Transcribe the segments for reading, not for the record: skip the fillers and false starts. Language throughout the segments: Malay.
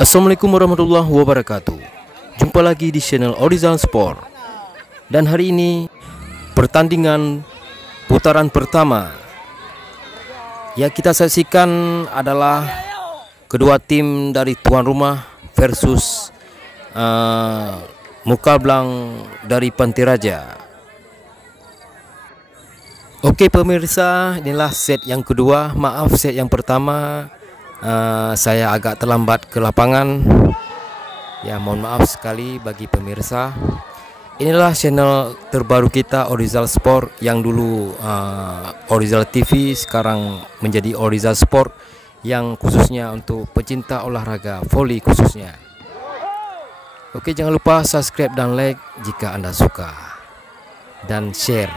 Assalamualaikum warahmatullahi wabarakatuh. Jumpa lagi di channel Orizal Sport. Dan hari ini pertandingan putaran pertama yang kita saksikan adalah kedua tim dari tuan rumah versus Mukablang dari Pantiraja. Oke pemirsa, inilah set yang kedua. Maaf set yang pertama saya agak terlambat ke lapangan. Ya, mohon maaf sekali bagi pemirsa. Inilah channel terbaru kita, Orizal Sport, yang dulu Orizal TV, sekarang menjadi Orizal Sport, yang khususnya untuk pecinta olahraga voli khususnya. Oke, jangan lupa subscribe dan like jika Anda suka, dan share.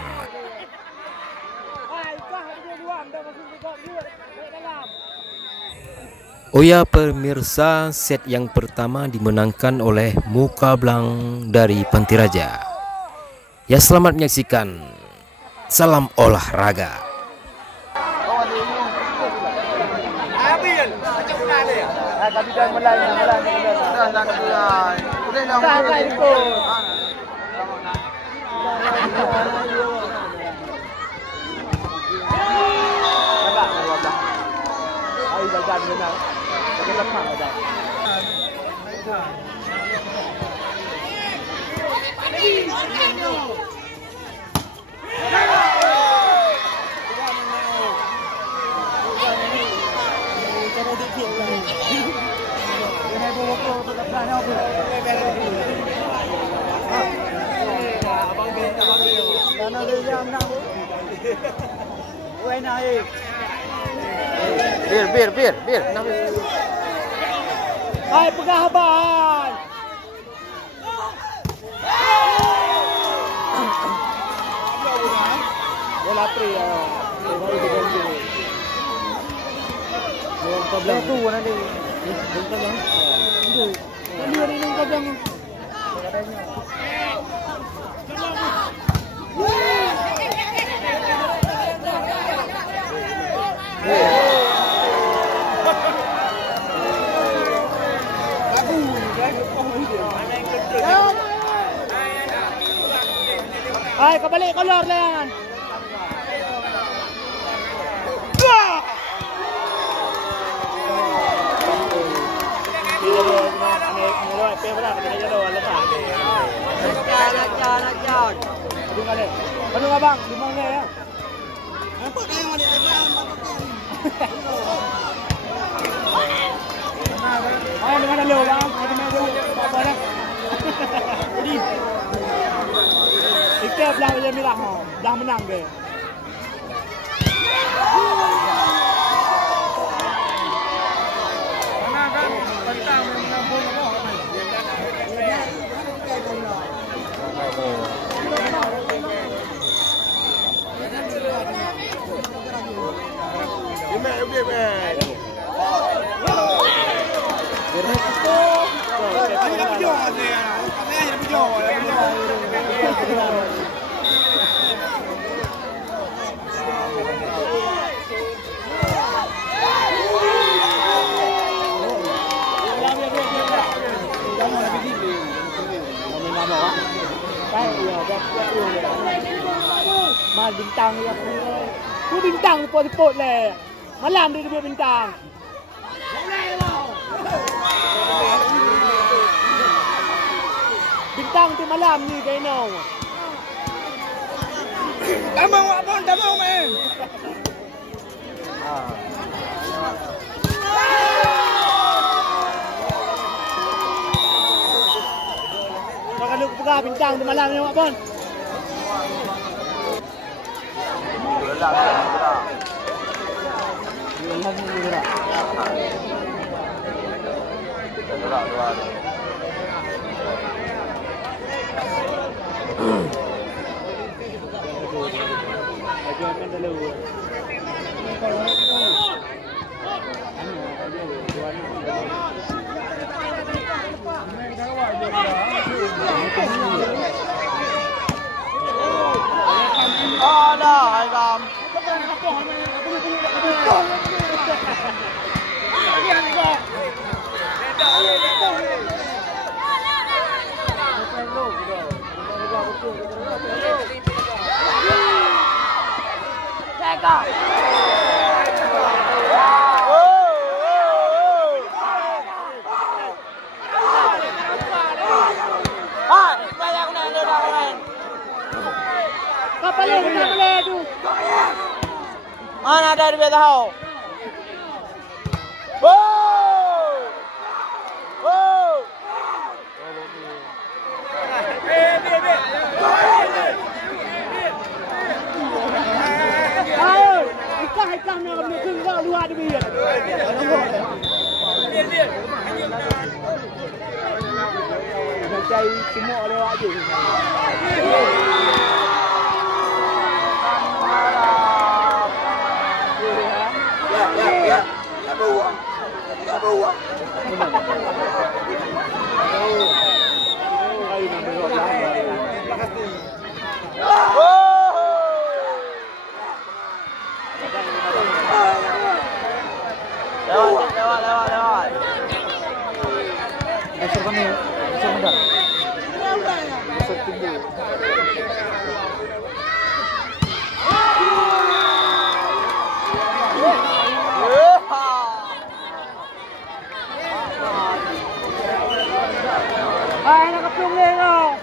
Oh ya pemirsa, set yang pertama dimenangkan oleh Mukablang dari Pantiraja. Ya, selamat menyaksikan. Salam olahraga. Bir. Hai pegahaban. Bola pri ya. Baru diganti. Kablang tu nanti. Kablang. Itu. Ini hari ini kablang. Ay, kabalik kolor lang. Ano nga bang? Limang na yan. Ay, mga nalo lang. Pwede na doon. Papalang. Pwede. Ikut belah dia merah ha. Dah menang dia. Mana kan pentang menang bola apa? Mal bintang ya. Ku bintang pot-pot le. Malam dia bintang. Bintang tu malam ni kau know. Damang wak pun, damang men. Kalau pegang bintang tu malam ni wak pun. Ada, di bawah tahu. Wow. Wow. Ikah nak kena kena luar di biar. Cai semua lewat aje. Ya. Tak bawa. Ayo nak berdoa. Lewat. Besar kami, besar muda. Besar tinggi. Ay, nakapung leno.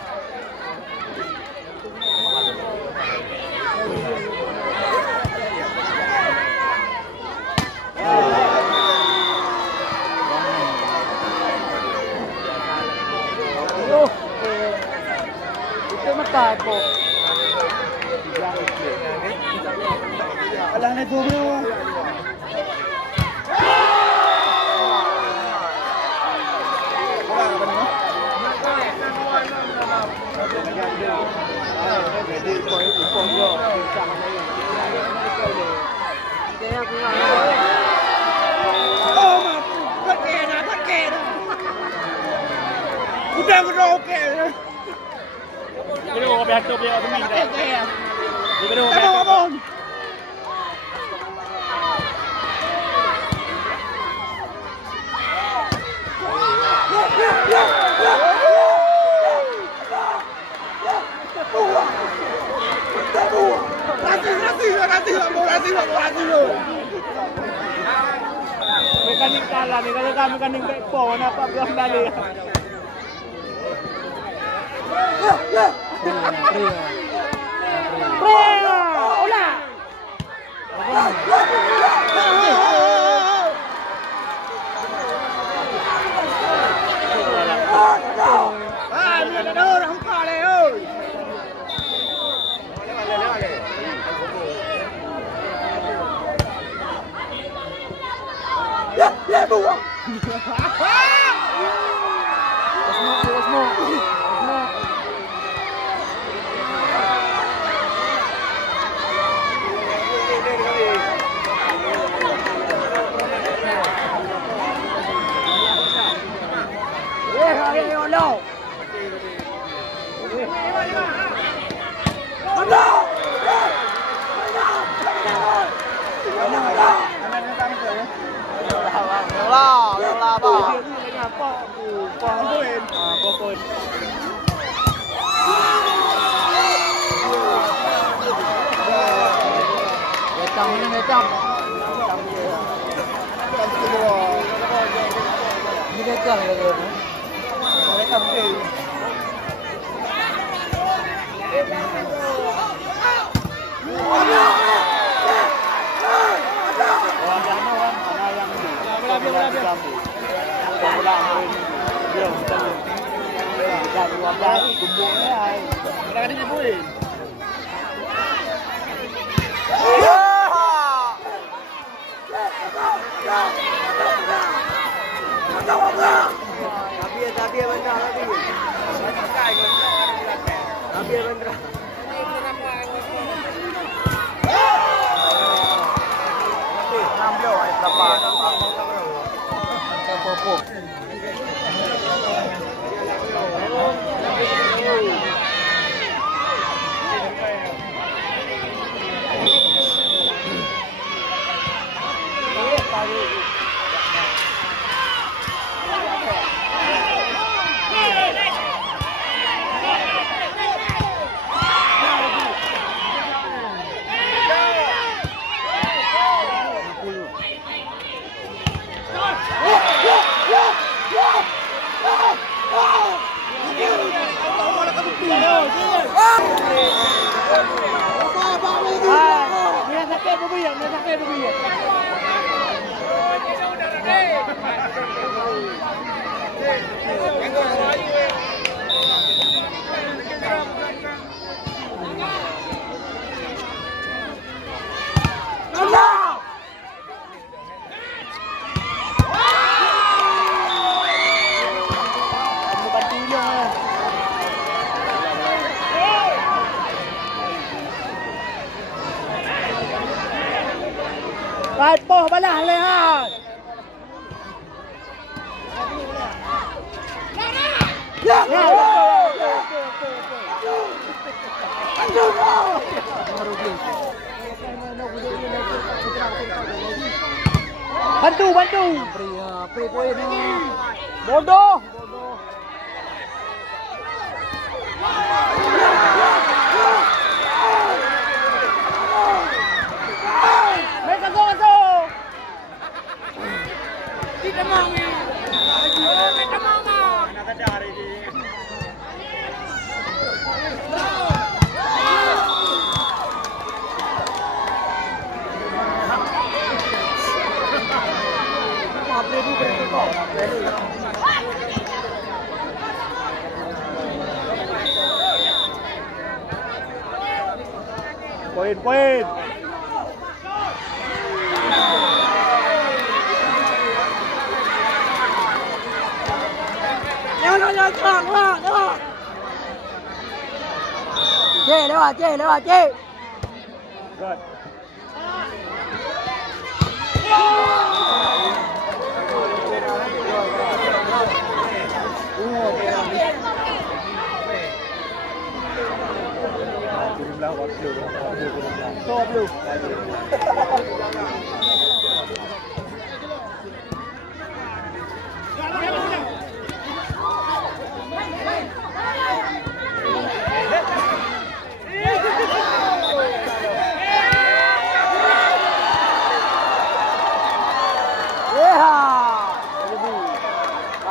Tapo. Alang na duro. Udah oke. Belum biar tu biar demi dah. Belum. Abang. Rati lo. Mekanik kalah ni, kalau kami mekanik backpo apa belah balik. Hola. Ada orang kale oi. Ya buah. Semua. Dia sakit berbiyang. Right, po, balah lehat. Bantu, bantu. Pre poin. Bodoh. Mereka go. Tidak mau. Tidak mau. Nak ada hari ini. Poin. Jangan, lewat. Lewat. Good.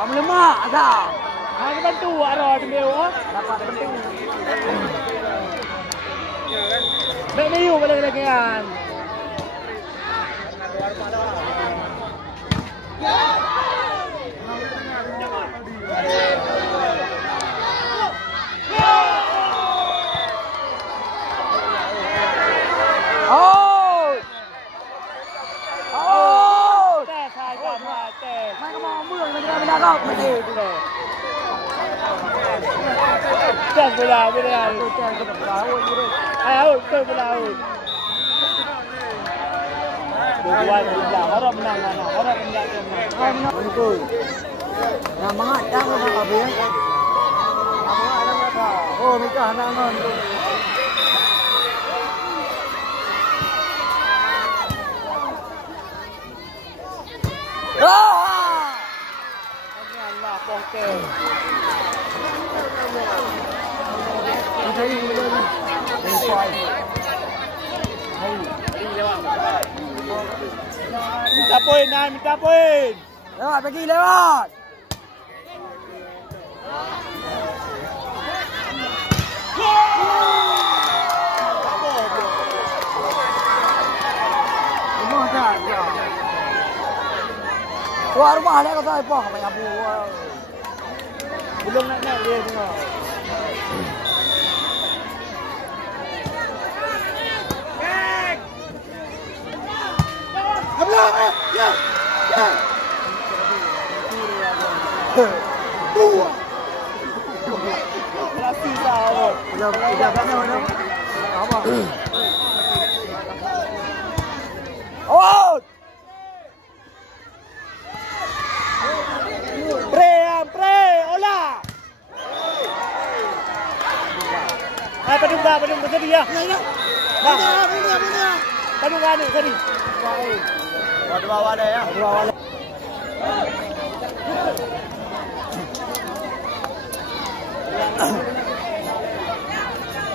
Kamu lemah, asal. Hanya bantu arah dia, dapat penting. Baik mayu lagi-lagian. Jangan bola. Ayo, bola. Dua-dua orang menang mana? Orang menang. Betul. Nah, mangat jangan habis. Oh, nikah anak-anak. Allah, pongkel. Minta poin. Lewat pergi. Wah, rumah dia kata apa? Banyak abu. Belum naik dia semua. Ya. Dua. Berarti tahu. Udah. Apa? Out. Pre, ola. Padung tadi ya. Nah. Padung tadi. Dua wale ya.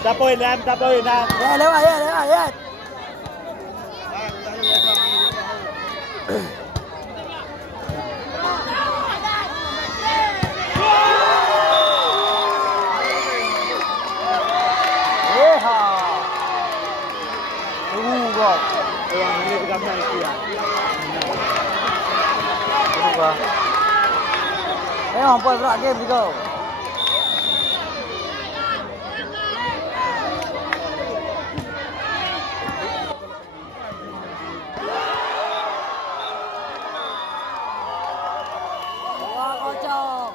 Tapoin. Ya, lewat. Yang ini 13 ya. hampa berak game juga. Wah, kocok.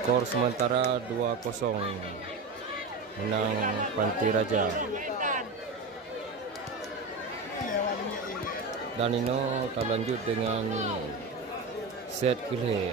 Skor sementara 2-0 menang Panti Raja. Dan ini akan lanjut dengan set kedua.